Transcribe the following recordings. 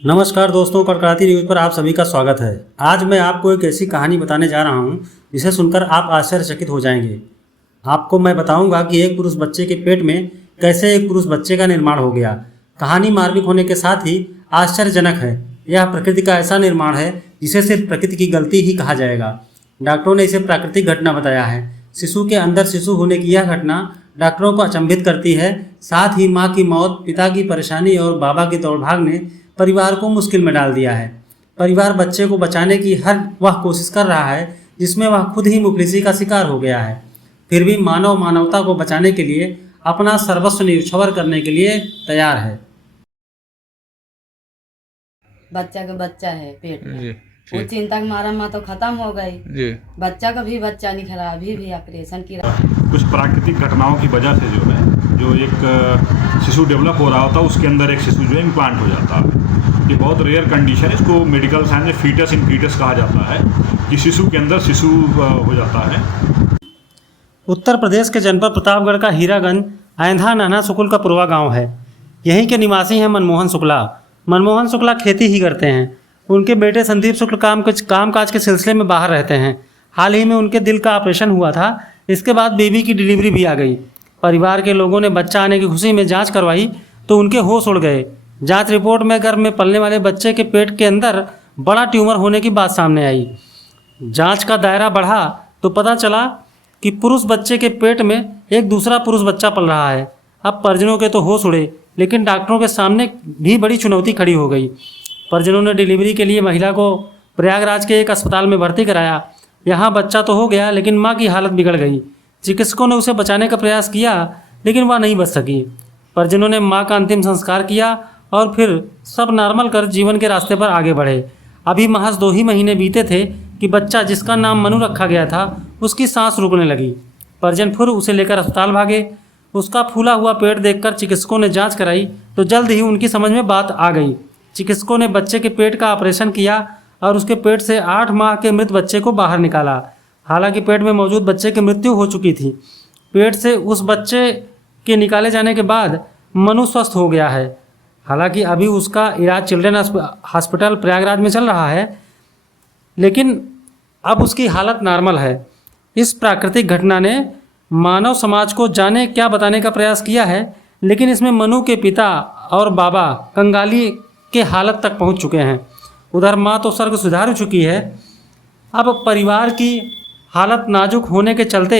नमस्कार दोस्तों, कड़कड़ाती न्यूज़ पर आप सभी का स्वागत है। आज मैं आपको एक ऐसी कहानी बताने जा रहा हूं जिसे सुनकर आप आश्चर्यचकित हो जाएंगे। आपको मैं बताऊंगा कि एक पुरुष बच्चे के पेट में कैसे एक पुरुष बच्चे का निर्माण हो गया। कहानी मार्मिक होने के साथ ही आश्चर्यजनक है। यह प्रकृति का ऐसा निर्माण है जिसे सिर्फ प्रकृति की गलती ही कहा जाएगा। डॉक्टरों ने इसे प्राकृतिक घटना बताया है। शिशु के अंदर शिशु होने की यह घटना डॉक्टरों को अचंभित करती है। साथ ही माँ की मौत, पिता की परेशानी और बाबा की दौड़भाग ने परिवार को मुश्किल में डाल दिया है। परिवार बच्चे को बचाने की हर वह कोशिश कर रहा है जिसमें वह खुद ही मुफलिसी का शिकार हो गया है। फिर भी मानवता को बचाने के लिए अपना सर्वस्व न्यौछावर करने के लिए तैयार है। बच्चा का बच्चा है पेट में। जी, वो जी, चिंता के मारा माँ तो खत्म हो गई। जी। बच्चा का भी बच्चा निकला, अभी भी ऑपरेशन की कुछ प्राकृतिक घटनाओं की वजह से जो एक शिशु डेवलप हो रहा होता है उसके अंदर एक शिशु जो है इम्प्लांट हो जाता है। ये बहुत रेयर कंडीशन है। इसको मेडिकल साइंस में फीटस इन फीटस कहा जाता है कि शिशु के अंदर शिशु हो जाता है। उत्तर प्रदेश के जनपद प्रतापगढ़ का हीरागंज आंधा नाना सुकुल का पूर्वा गांव है। यहीं के निवासी हैं मनमोहन शुक्ला। मनमोहन शुक्ला खेती ही करते हैं। उनके बेटे संदीप शुक्ल कामकाज के सिलसिले में बाहर रहते हैं। हाल ही में उनके दिल का ऑपरेशन हुआ था। इसके बाद बेबी की डिलीवरी भी आ गई। परिवार के लोगों ने बच्चा आने की खुशी में जांच करवाई तो उनके होश उड़ गए। जांच रिपोर्ट में गर्भ में पलने वाले बच्चे के पेट के अंदर बड़ा ट्यूमर होने की बात सामने आई। जांच का दायरा बढ़ा तो पता चला कि पुरुष बच्चे के पेट में एक दूसरा पुरुष बच्चा पल रहा है। अब परिजनों के तो होश उड़े, लेकिन डॉक्टरों के सामने भी बड़ी चुनौती खड़ी हो गई। परिजनों ने डिलीवरी के लिए महिला को प्रयागराज के एक अस्पताल में भर्ती कराया। यहाँ बच्चा तो हो गया, लेकिन माँ की हालत बिगड़ गई। चिकित्सकों ने उसे बचाने का प्रयास किया, लेकिन वह नहीं बच सकी। परिजनों ने माँ का अंतिम संस्कार किया और फिर सब नॉर्मल कर जीवन के रास्ते पर आगे बढ़े। अभी महज 2 ही महीने बीते थे कि बच्चा, जिसका नाम मनु रखा गया था, उसकी सांस रुकने लगी। परिजन फिर उसे लेकर अस्पताल भागे। उसका फूला हुआ पेट देखकर चिकित्सकों ने जांच कराई तो जल्द ही उनकी समझ में बात आ गई। चिकित्सकों ने बच्चे के पेट का ऑपरेशन किया और उसके पेट से 8 माह के मृत बच्चे को बाहर निकाला। हालांकि पेट में मौजूद बच्चे की मृत्यु हो चुकी थी। पेट से उस बच्चे के निकाले जाने के बाद मनु स्वस्थ हो गया है। हालांकि अभी उसका इलाज चिल्ड्रन हॉस्पिटल प्रयागराज में चल रहा है, लेकिन अब उसकी हालत नॉर्मल है। इस प्राकृतिक घटना ने मानव समाज को जाने क्या बताने का प्रयास किया है, लेकिन इसमें मनु के पिता और बाबा कंगाली के हालत तक पहुंच चुके हैं। उधर माँ तो स्वर्ग सुधार चुकी है। अब परिवार की हालत नाजुक होने के चलते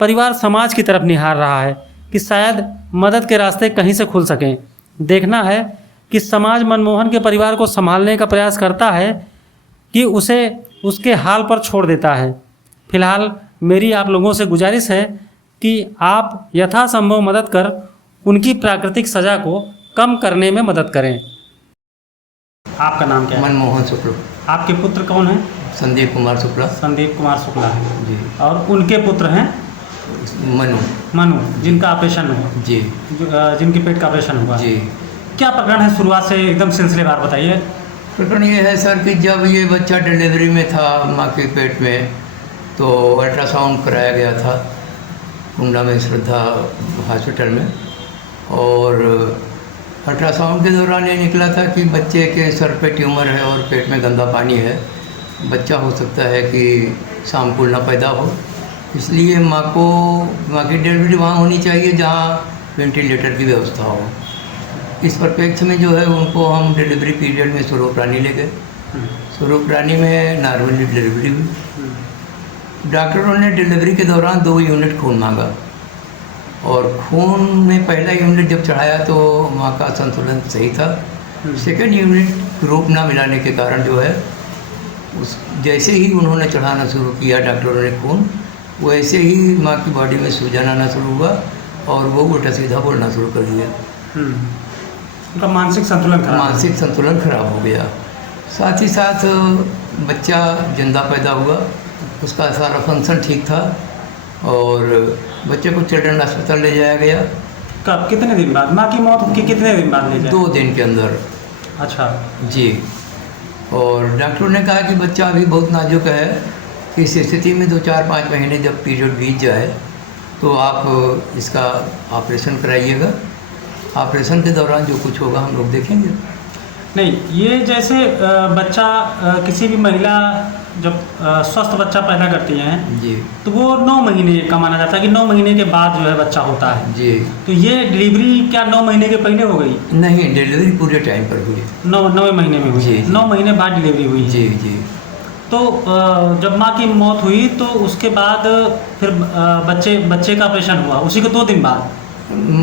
परिवार समाज की तरफ निहार रहा है कि शायद मदद के रास्ते कहीं से खुल सकें। देखना है कि समाज मनमोहन के परिवार को संभालने का प्रयास करता है कि उसे उसके हाल पर छोड़ देता है। फिलहाल मेरी आप लोगों से गुजारिश है कि आप यथासंभव मदद कर उनकी प्राकृतिक सज़ा को कम करने में मदद करें। आपका नाम क्या है? मनमोहन शुक्ला। आपके पुत्र कौन हैं? संदीप कुमार शुक्ला। संदीप कुमार शुक्ला है जी। और उनके पुत्र हैं मनु। मनु, जिनका ऑपरेशन हुआ, जी जिनके पेट का ऑपरेशन हुआ। जी। क्या प्रकरण है, शुरुआत से एकदम सिलसिलेवार बताइए। प्रकरण ये है सर कि जब ये बच्चा डिलीवरी में था माँ के पेट में, तो अल्ट्रासाउंड कराया गया था कुंडा में श्रद्धा हॉस्पिटल में, और अल्ट्रासाउंड के दौरान ये निकला था कि बच्चे के सर पे ट्यूमर है और पेट में गंदा पानी है। बच्चा हो सकता है कि शामकुल ना पैदा हो, इसलिए माँ की डिलीवरी वहाँ होनी चाहिए जहाँ वेंटिलेटर की व्यवस्था हो। इस परिप्रेक्ष्य में जो है उनको हम डिलीवरी पीरियड में स्वरूप रानी ले गए। स्वरूप रानी में नॉर्मली डिलीवरी हुई। डॉक्टरों ने डिलीवरी के दौरान 2 यूनिट खून मांगा, और खून में पहला यूनिट जब चढ़ाया तो माँ का संतुलन सही था। सेकेंड यूनिट ग्रुप ना मिलाने के कारण जो है जैसे ही उन्होंने चढ़ाना शुरू किया डॉक्टरों ने खून, वैसे ही माँ की बॉडी में सूजन आना शुरू हुआ और वो उल्टा सीधा बोलना शुरू कर दिया। उनका मानसिक संतुलन खराब हो गया। साथ ही साथ बच्चा जिंदा पैदा हुआ, उसका सारा फंक्शन ठीक था, और बच्चे को चिल्ड्रन अस्पताल ले जाया गया। कब, कितने दिन बाद? माँ की मौत के कितने दिन बाद ले जाए? 2 दिन के अंदर। अच्छा जी। और डॉक्टरों ने कहा कि बच्चा अभी बहुत नाजुक है, इस स्थिति में 2-4-5 महीने जब पीरियड बीत जाए तो आप इसका ऑपरेशन कराइएगा। ऑपरेशन के दौरान जो कुछ होगा हम लोग देखेंगे। नहीं, ये जैसे बच्चा किसी भी महिला जब स्वस्थ बच्चा पैदा करती हैं जी तो वो 9 महीने का माना जाता है कि 9 महीने के बाद जो है बच्चा होता है। जी। तो ये डिलीवरी क्या 9 महीने के पहले हो गई? नहीं, डिलीवरी पूरे टाइम पर हुई। 9वें महीने में हुई? जी, जी। 9 महीने बाद डिलीवरी हुई? जी जी। तो जब माँ की मौत हुई तो उसके बाद फिर बच्चे का ऑपरेशन हुआ उसी के 2 दिन बाद?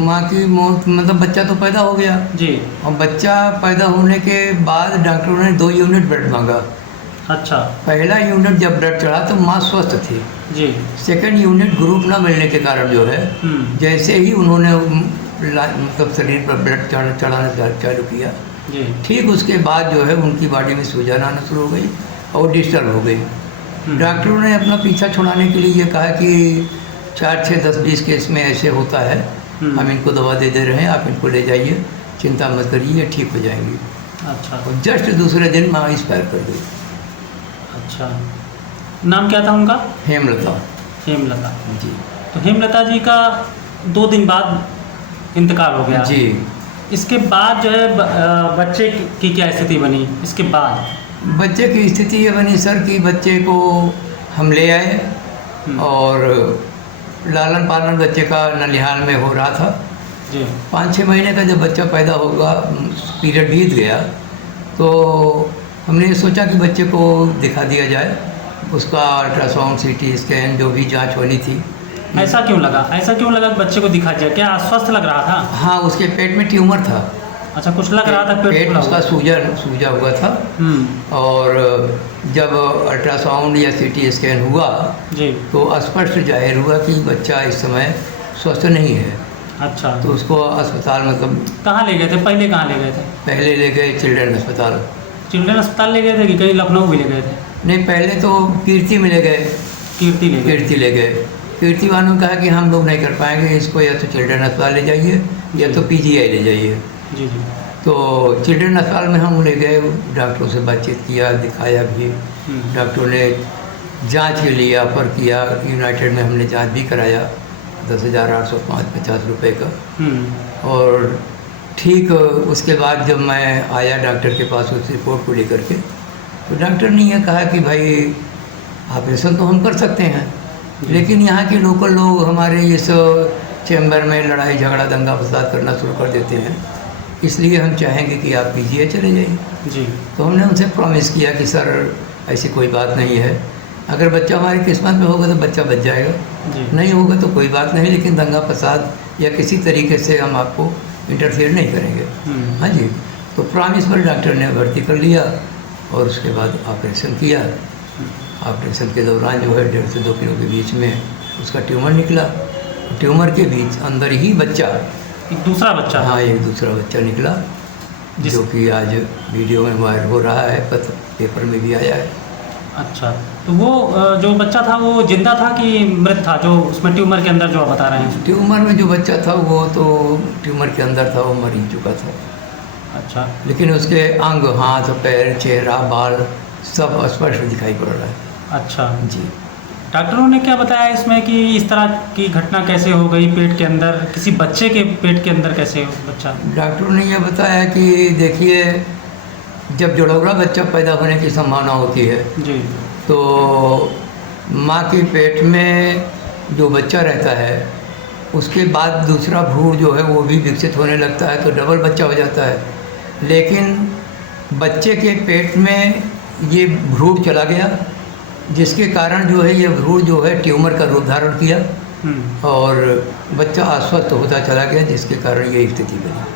माँ की मौत मतलब बच्चा तो पैदा हो गया जी। और बच्चा पैदा होने के बाद डॉक्टरों ने 2 यूनिट ब्लड मांगा। अच्छा। पहला यूनिट जब ब्लड चढ़ा तो माँ स्वस्थ थी। जी। सेकंड यूनिट ग्रुप ना मिलने के कारण जो है जैसे ही उन्होंने मतलब शरीर पर ब्लड चढ़ाना चालू किया, जी। ठीक उसके बाद जो है उनकी बॉडी में सूजन आना शुरू हो गई और डिस्टर्ब हो गई। डॉक्टरों ने अपना पीछा छुड़ाने के लिए ये कहा कि 4, 6, 10, 20 केस में ऐसे होता है, हम इनको दवा दे रहे हैं, आप इनको ले जाइए, चिंता मत करिए, ये ठीक हो जाएंगी। अच्छा। और जस्ट दूसरे दिन माँ एक्सपायर कर गई। अच्छा। नाम क्या था उनका? हेमलता। हेमलता जी। तो हेमलता जी का 2 दिन बाद इंतकाल हो गया। जी। इसके बाद जो है बच्चे की क्या स्थिति बनी इसके बाद? बच्चे की स्थिति ये बनी सर कि बच्चे को हम ले आए और लालन पालन बच्चे का ननिहाल में हो रहा था। जी। 5-6 महीने का जब बच्चा पैदा होगा, पीरियड बीत गया, तो हमने ये सोचा कि बच्चे को दिखा दिया जाए, उसका अल्ट्रासाउंड, CT स्कैन जो भी जांच होनी थी। ऐसा क्यों लगा कि बच्चे को दिखा जाए? क्या अस्वस्थ लग रहा था? हाँ, उसके पेट में ट्यूमर था। अच्छा, कुछ लग रहा था पेट उसका सूजा हुआ था। और जब अल्ट्रासाउंड या CT स्कैन हुआ जी तो स्पष्ट जाहिर हुआ कि बच्चा इस समय स्वस्थ नहीं है। अच्छा। तो उसको अस्पताल मतलब कहाँ ले गए थे? पहले कहाँ ले गए थे? पहले ले गए चिल्ड्रन अस्पताल। चिल्ड्रन अस्पताल ले गए थे कि कहीं लखनऊ भी ले गए थे? नहीं, पहले तो कीर्ति में ले गए। कीर्ति ले गए? कीर्ति ले गए। कीर्ति वालों ने कहा कि हम लोग नहीं कर पाएंगे, इसको या तो चिल्ड्रन अस्पताल ले जाइए या तो PGI ले जाइए। जी जी। तो चिल्ड्रन अस्पताल में हम ले गए, डॉक्टरों से बातचीत किया, दिखाया भी। डॉक्टरों ने जांच के लिए ऑफर किया, यूनाइटेड में हमने जांच भी कराया 10,850 रुपये का। और ठीक उसके बाद जब मैं आया डॉक्टर के पास उस रिपोर्ट को लेकर के, तो डॉक्टर ने यह कहा कि भाई ऑपरेशन तो हम कर सकते हैं, लेकिन यहाँ के लोकल लोग हमारे इस चैम्बर में लड़ाई झगड़ा दंगा फसाद करना शुरू कर देते हैं, इसलिए हम चाहेंगे कि आप PGI चले जाइए। जी। तो हमने उनसे प्रॉमिस किया कि सर ऐसी कोई बात नहीं है, अगर बच्चा हमारी किस्मत में होगा तो बच्चा बच जाएगा, नहीं होगा तो कोई बात नहीं, लेकिन दंगा फसाद या किसी तरीके से हम आपको इंटरफेयर नहीं करेंगे। हाँ जी। तो प्रॉमिस पर डॉक्टर ने भर्ती कर लिया और उसके बाद ऑपरेशन किया। ऑपरेशन के दौरान जो है 1.5 से 2 किलो के बीच में उसका ट्यूमर निकला। ट्यूमर के बीच अंदर ही बच्चा, एक दूसरा बच्चा? हाँ, एक दूसरा बच्चा निकला, जो कि आज वीडियो में वायरल हो रहा है, पेपर में भी आया है। अच्छा। तो वो जो बच्चा था वो जिंदा था कि मृत था, जो उसमें ट्यूमर के अंदर जो आप बता रहे हैं? ट्यूमर में जो बच्चा था वो तो ट्यूमर के अंदर था, वो मर ही चुका था। अच्छा। लेकिन उसके अंग, हाथ, पैर, चेहरा, बाल सब स्पष्ट दिखाई पड़ रहा है। अच्छा जी। डॉक्टरों ने क्या बताया इसमें कि इस तरह की घटना कैसे हो गई पेट के अंदर, किसी बच्चे के पेट के अंदर कैसे हो बच्चा? डॉक्टरों ने यह बताया कि देखिए, जब जड़ोरा बच्चा पैदा होने की संभावना होती है जी, तो माँ के पेट में जो बच्चा रहता है उसके बाद दूसरा भ्रूण जो है वो भी विकसित होने लगता है, तो डबल बच्चा हो जाता है। लेकिन बच्चे के पेट में ये भ्रूण चला गया, जिसके कारण जो है ये भ्रूण जो है ट्यूमर का रूप धारण किया और बच्चा अस्वस्थ होता चला गया, जिसके कारण ये स्थिति बनी।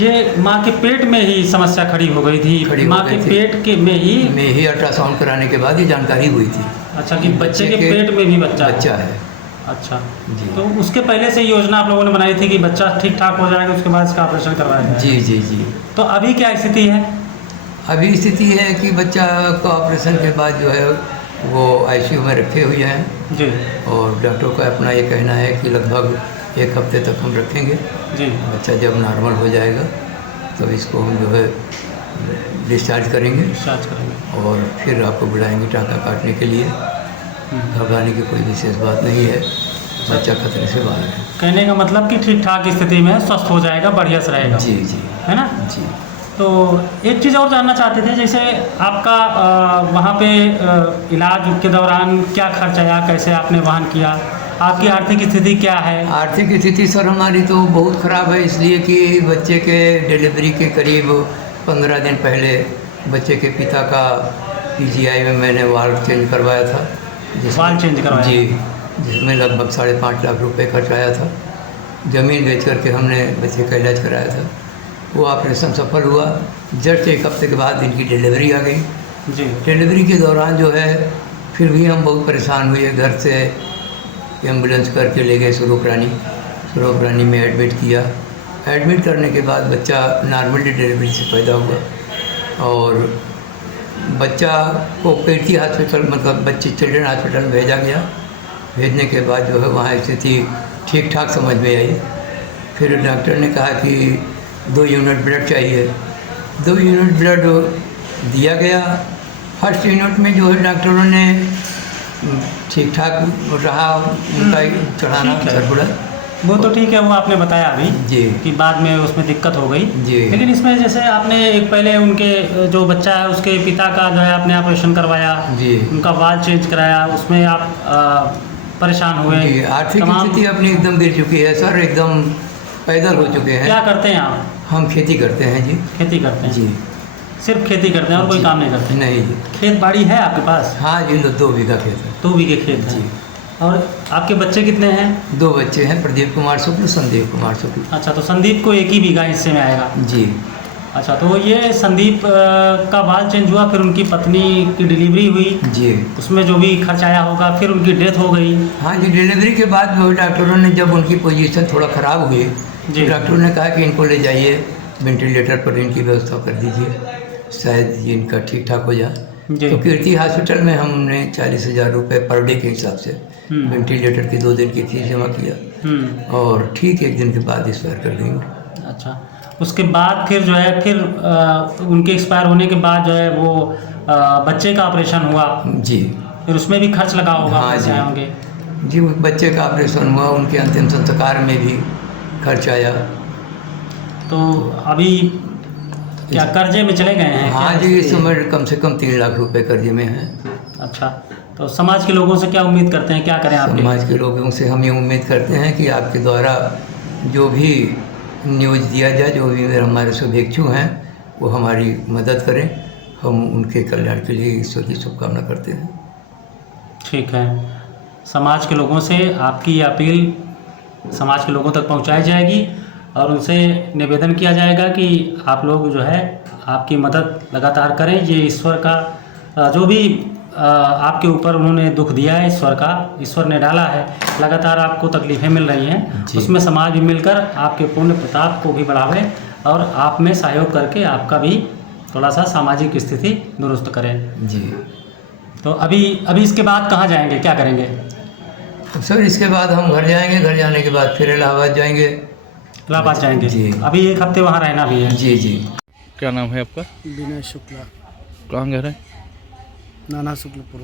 ये माँ के पेट में ही समस्या खड़ी हो गई थी? माँ के पेट के में ही अल्ट्रासाउंड कराने के बाद ये जानकारी हुई थी। अच्छा, कि बच्चे के पेट में भी बच्चा है। अच्छा जी। तो उसके पहले से योजना आप लोगों ने बनाई थी कि बच्चा ठीक ठाक हो जाएगा, उसके बाद इसका ऑपरेशन करवाया जाएगा? जी जी जी। तो अभी क्या स्थिति है? अभी स्थिति है कि बच्चा का ऑपरेशन के बाद जो है वो ICU में रखे हुए हैं जी, और डॉक्टर का अपना ये कहना है कि लगभग 1 हफ्ते तक हम रखेंगे जी। बच्चा जब नॉर्मल हो जाएगा तब इसको हम जो है डिस्चार्ज करेंगे और फिर आपको बुलाएंगे टाँका काटने के लिए। घबराने की कोई विशेष बात नहीं है, बच्चा खतरे से बाहर है। कहने का मतलब कि ठीक ठाक स्थिति में स्वस्थ हो जाएगा, बढ़िया से रहेगा। जी जी। है ना। जी। तो एक चीज़ और जानना चाहते थे, जैसे आपका वहाँ पे इलाज के दौरान क्या खर्च आया, कैसे आपने वहन किया, आपकी आर्थिक स्थिति क्या है? आर्थिक स्थिति सर हमारी तो बहुत ख़राब है, इसलिए कि बच्चे के डिलीवरी के करीब 15 दिन पहले बच्चे के पिता का पीजीआई में मैंने वाल्व चेंज करवाया था। वाल्व चेंज करवाया? जी, जिसमें लगभग 5.5 लाख रुपए खर्च आया था। ज़मीन बेच करके हमने बच्चे का इलाज कराया था। वो ऑपरेशन सफल हुआ। जस्ट एक हफ्ते के बाद इनकी डिलीवरी आ गई। जी। डिलीवरी के दौरान जो है फिर भी हम बहुत परेशान हुए। घर से एम्बुलेंस करके ले गए स्वरूप रानी में एडमिट किया। एडमिट करने के बाद बच्चा नॉर्मली डिलीवरी से पैदा हुआ और बच्चा को पेटी हॉस्पिटल मतलब बच्चे चिल्ड्रन हॉस्पिटल में भेजा गया। भेजने के बाद जो है वहाँ स्थिति ठीक ठाक समझ में आई। फिर डॉक्टर ने कहा कि 2 यूनिट ब्लड चाहिए। 2 यूनिट ब्लड दिया गया। फर्स्ट यूनिट में जो है डॉक्टरों ने ठीक ठाक रहा उनका चढ़ाना सर्कुलर। वो तो ठीक है, वो आपने बताया अभी जी कि बाद में उसमें दिक्कत हो गई जी। लेकिन इसमें जैसे आपने एक पहले उनके जो बच्चा है उसके पिता का जो है आपने ऑपरेशन करवाया जी, उनका वाल्व चेंज कराया, उसमें आप परेशान हुए। जी। आर्थिक स्थिति अपनी एकदम गिर चुकी है सर, एकदम पैदल हो चुके हैं। क्या करते हैं आप? हम खेती करते हैं जी। खेती करते हैं? जी। सिर्फ खेती करते हैं और कोई जी। काम नहीं करते? नहीं जी। खेत बाड़ी है आपके पास? हाँ जी, 2 बीघा खेत है। 2 बीघे खेत है। जी। और आपके बच्चे कितने हैं? 2 बच्चे हैं, प्रदीप कुमार शुक्ल, संदीप कुमार शुक्ल। अच्छा, तो संदीप को 1 ही बीघा हिस्से में आएगा? जी। अच्छा, तो ये संदीप का वाल्व चेंज हुआ, फिर उनकी पत्नी की डिलीवरी हुई, जी। उसमें जो भी खर्च आया होगा, फिर उनकी डेथ हो गई। हाँ जी, डिलीवरी के बाद जो डॉक्टरों ने जब उनकी पोजीशन थोड़ा ख़राब हुई जी। तो डॉक्टरों ने कहा कि इनको ले जाइए, वेंटिलेटर पर इनकी व्यवस्था कर दीजिए, शायद ये इनका ठीक ठाक हो जाए। जी। तो कीर्ति हॉस्पिटल में हमने 40,000 रुपये पर डे के हिसाब से वेंटिलेटर की 2 दिन की फीस जमा किया और ठीक 1 दिन के बाद एक्सपायर कर गई। अच्छा, उसके बाद फिर जो है फिर उनके एक्सपायर होने के बाद जो है वो बच्चे का ऑपरेशन हुआ, जी। फिर उसमें भी खर्च लगा होगा? हाँ पैसे जी। आए होंगे? जी, बच्चे का ऑपरेशन हुआ, उनके अंतिम संस्कार में भी खर्च आया। तो अभी क्या कर्जे में चले गए हैं? हाँ क्या जी, इस स्थिति है? समय कम से कम 3 लाख रुपए कर्जे में हैं। अच्छा, तो समाज के लोगों से क्या उम्मीद करते हैं, क्या करें आपके? समाज के लोगों से हम ये उम्मीद करते हैं कि आपके द्वारा जो भी न्यूज़ दिया जाए, जो भी हमारे शुभेच्छु हैं वो हमारी मदद करें। हम उनके कल्याण के लिए ईश्वर की शुभकामना करते हैं। ठीक है, समाज के लोगों से आपकी ये अपील समाज के लोगों तक पहुंचाई जाएगी और उनसे निवेदन किया जाएगा कि आप लोग जो है आपकी मदद लगातार करें। ये ईश्वर का जो भी आपके ऊपर उन्होंने दुख दिया है, ईश्वर ने डाला है, लगातार आपको तकलीफ़ें मिल रही हैं, उसमें समाज भी मिलकर आपके पुण्य प्रताप को भी बढ़ावे और आप में सहयोग करके आपका भी थोड़ा सा सामाजिक स्थिति दुरुस्त करें। जी। तो अभी इसके बाद कहाँ जाएंगे, क्या करेंगे? तो सर इसके बाद हम घर जाएंगे, घर जाने के बाद फिर इलाहाबाद जाएंगे। इलाहाबाद जाएंगे? जी। अभी 1 हफ्ते वहाँ रहना भी है? जी जी। क्या नाम है आपका? विनय शुक्ला, कहाँ घर है? नाना शुक्लपुर।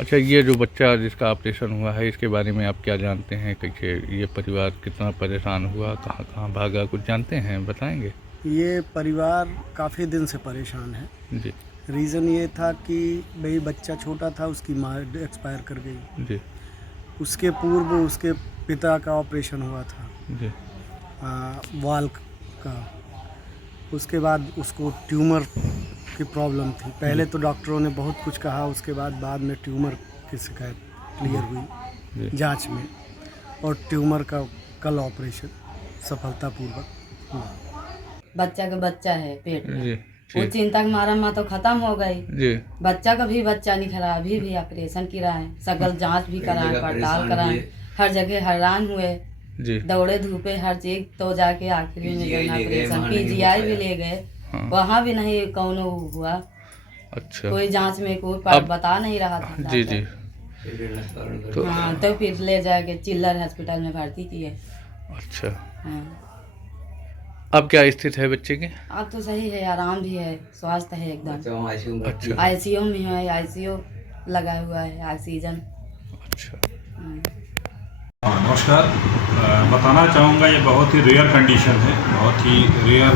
अच्छा, ये जो बच्चा जिसका ऑपरेशन हुआ है इसके बारे में आप क्या जानते हैं? कैसे ये परिवार कितना परेशान हुआ, कहाँ कहाँ भागा, कुछ जानते हैं, बताएंगे? ये परिवार काफ़ी दिन से परेशान है। जी रीज़न ये था कि भाई बच्चा छोटा था, उसकी माँ एक्सपायर कर गई। जी उसके पूर्व उसके पिता का ऑपरेशन हुआ था जी वाल्व का। उसके बाद उसको ट्यूमर की प्रॉब्लम थी। पहले तो डॉक्टरों ने बहुत कुछ कहा, उसके बाद में ट्यूमर की शिकायत क्लियर हुई जांच में और ट्यूमर का कल ऑपरेशन सफलतापूर्वक हुआ। बच्चा का बच्चा है पेट में, जी वो चिंता के मारा माँ तो खत्म हो गई। जी बच्चा का भी बच्चा नहीं खड़ा, अभी भी ऑपरेशन कराए, सगल जांच भी कराए, पड़ताल कराए, हर जगह हैरान हुए, जी दौड़े धूपे हर चीज, तो जाके आखिरी में जो ऑपरेशन पीजीआई भी ले गए, वहाँ भी नहीं कौन हुआ। अच्छा कोई जांच में कोई बता नहीं रहा था। जी जी तो हाँ, तो फिर ले जाके चिल्लर हॉस्पिटल में भर्ती किए। अच्छा, हाँ, अब क्या स्थिति है बच्चे की? अब तो सही है, आराम भी है, स्वास्थ्य है एकदम। अच्छा आईसीयू में है, आईसीयू लगा हुआ है, ऑक्सीजन। अच्छा। हाँ। नमस्कार। बताना चाहूँगा ये बहुत ही रेयर कंडीशन है, बहुत ही रेयर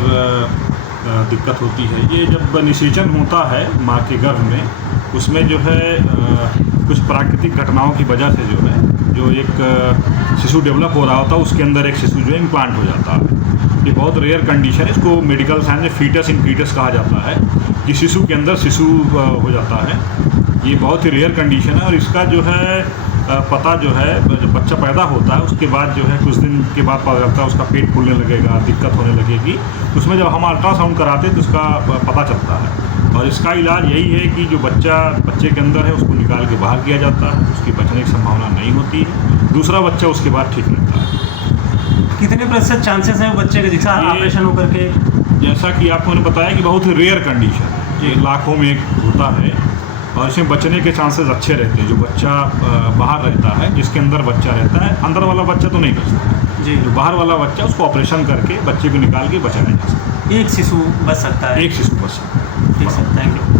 दिक्कत होती है। ये जब निषेचन होता है माँ के गर्भ में, उसमें जो है कुछ प्राकृतिक घटनाओं की वजह से जो एक शिशु डेवलप हो रहा होता है, उसके अंदर एक शिशु जो है इम्प्लांट हो जाता है। ये बहुत रेयर कंडीशन है, इसको मेडिकल साइंस में फीटस इन फीटस कहा जाता है कि शिशु के अंदर शिशु हो जाता है। ये बहुत ही रेयर कंडीशन है और इसका जो है पता जो है जब बच्चा पैदा होता है उसके बाद जो है कुछ दिन के बाद पता चलता है उसका पेट फूलने लगेगा, दिक्कत होने लगेगी। उसमें जब हम अल्ट्रासाउंड कराते हैं तो उसका पता चलता है और इसका इलाज यही है कि जो बच्चे के अंदर है उसको निकाल के बाहर किया जाता है, उसकी बचने की संभावना नहीं होती है, दूसरा बच्चा उसके बाद ठीक रहता है। कितने प्रतिशत चांसेस हैं वो बच्चे के जिसका ऑपरेशन होकर के? जैसा कि आपको मैंने बताया कि बहुत ही रेयर कंडीशन है, ये लाखों में एक होता है और इसमें बचने के चांसेस अच्छे रहते हैं। जो बच्चा बाहर रहता है, जिसके अंदर बच्चा रहता है, अंदर वाला बच्चा तो नहीं बचता जी, जो बाहर वाला बच्चा उसको ऑपरेशन करके बच्चे को निकाल के बचाया जा सकता है। एक शिशु बच सकता है? एक शिशु बच सकता है। ठीक सर, थैंक यू।